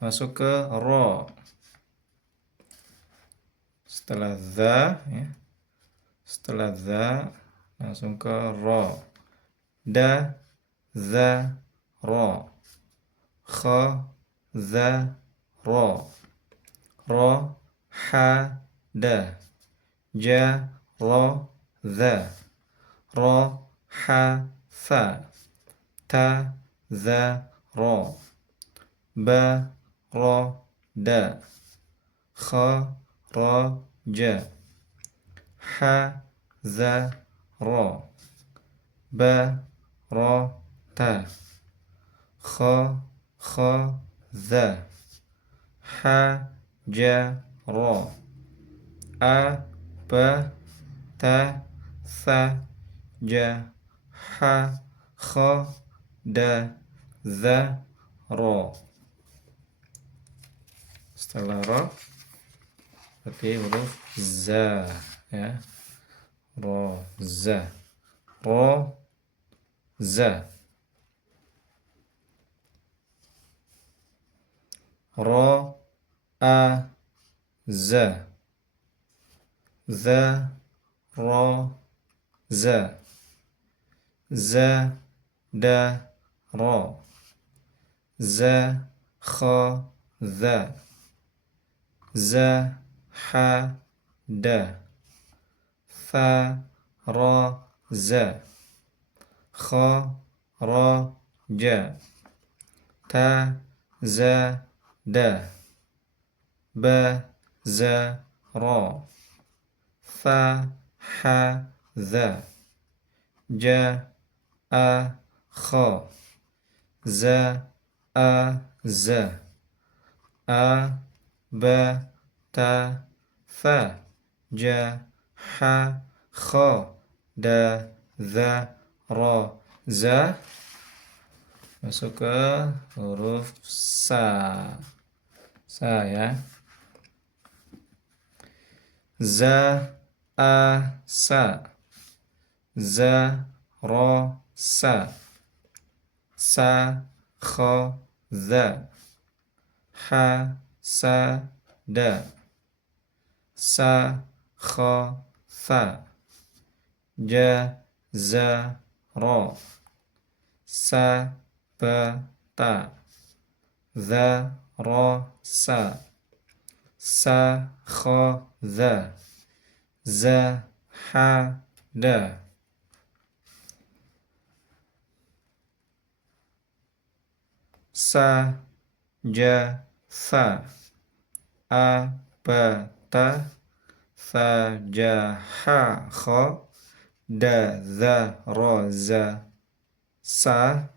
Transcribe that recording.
masuk ke ro. Setelah za, ya. Setelah za, langsung ke ro. Da, za, ro. Kha, za, ro. Ro, ha, da. Ja, ro, za. Ro, ha, fa. Ta, za, ro. Ba, ro, da. Kha, ro, ja. Ha, za, ro. Ba, ro, ta. Kha, kha, za. Ha, ja, ro. A, ba, ta, sa, ja, ha, kha, da, za, ro. Setelah ro, berarti huruf za, ya. Ro, za. Ro, za. Ro, a, za. Za, ro, za. Za, da, ro. Za, kha, za. Za, ha, da. Fa, ra, za. Kha, ra, ja. Ta, za, da. Ba, za, ra. Fa, ha, za. Ja, a, kha. Za, a, za. A, ba, ta, fa. Ja, ha, kha. Da, za, ra. Za. Masuk ke huruf sa. Sa, ya. Za, a, sa. Za, ro, sa. Sa, kha, za. Ha, sa, da. Sa, kha, fa. Ja, za, ro. Sa, ba, ta. Za, ro, sa. Sa, kha, za. Za, ha, da. Sa, ja, fa. A, ba, ta. Fa, ja, ha, kha. Da, za, ro, za. Sa,